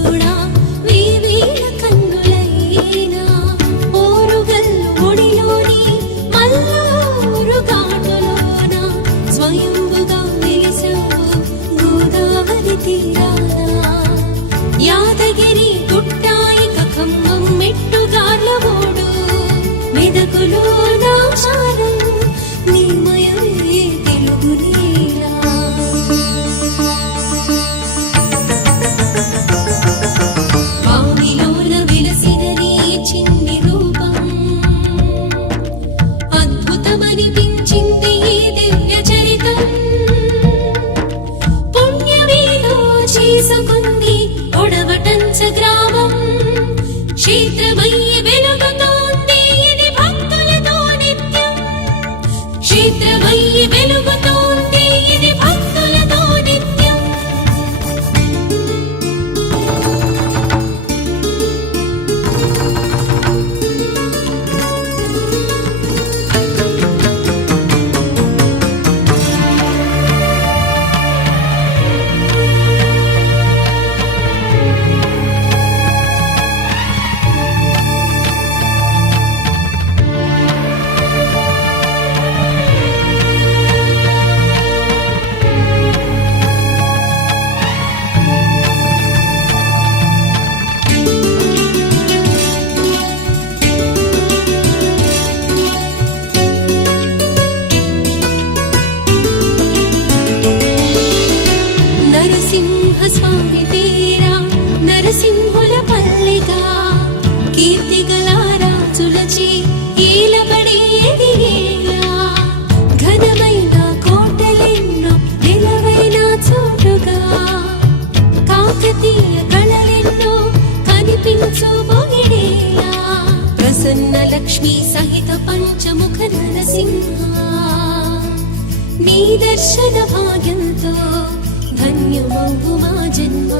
వాసుడా వేవేల కన్నులైనా ఓరుగల్లు ఒడిలోని మల్లూరు ఘాటులోన స్వయంభుగా వెలిసావు గోదావరి తీరాన యాదగిరి గుట్టాయిక ఖమ్మం మెట్టుగార్ల ఓడు మెదకులో నాశారం నీమయమే తెలుగు నీలా వామిలోన విలసిన నీ చిన్ని రూపం అద్భుతమనిపించింది ఈ దివ్య చరితం పుణ్యమేదో చేసుకుంది ఒడవటంచ గ్రామం క్షేత్రమయ్యి వెలుగుతోంది ఇది భక్తులతో నిత్యం క్షేత్రమయ్యి వెలుగుతోంది ఇది భక్తులతో నిత్యం నరసింహస్వామి తీరా నరసింహుల పల్లిగా కీర్తిగల రాజులచే ఏలబడి ఎదిగేలా ఘనమైన కోటలెన్నో నిలవైన చోటుగా కాకతీయ కళలెన్నో కనిపించు పొగిడేలా ప్రసన్న లక్ష్మీ సహిత పంచముఖ నరసింహ నీ దర్శన భాగ్యంతో ధన్యమౌ మా జన్మ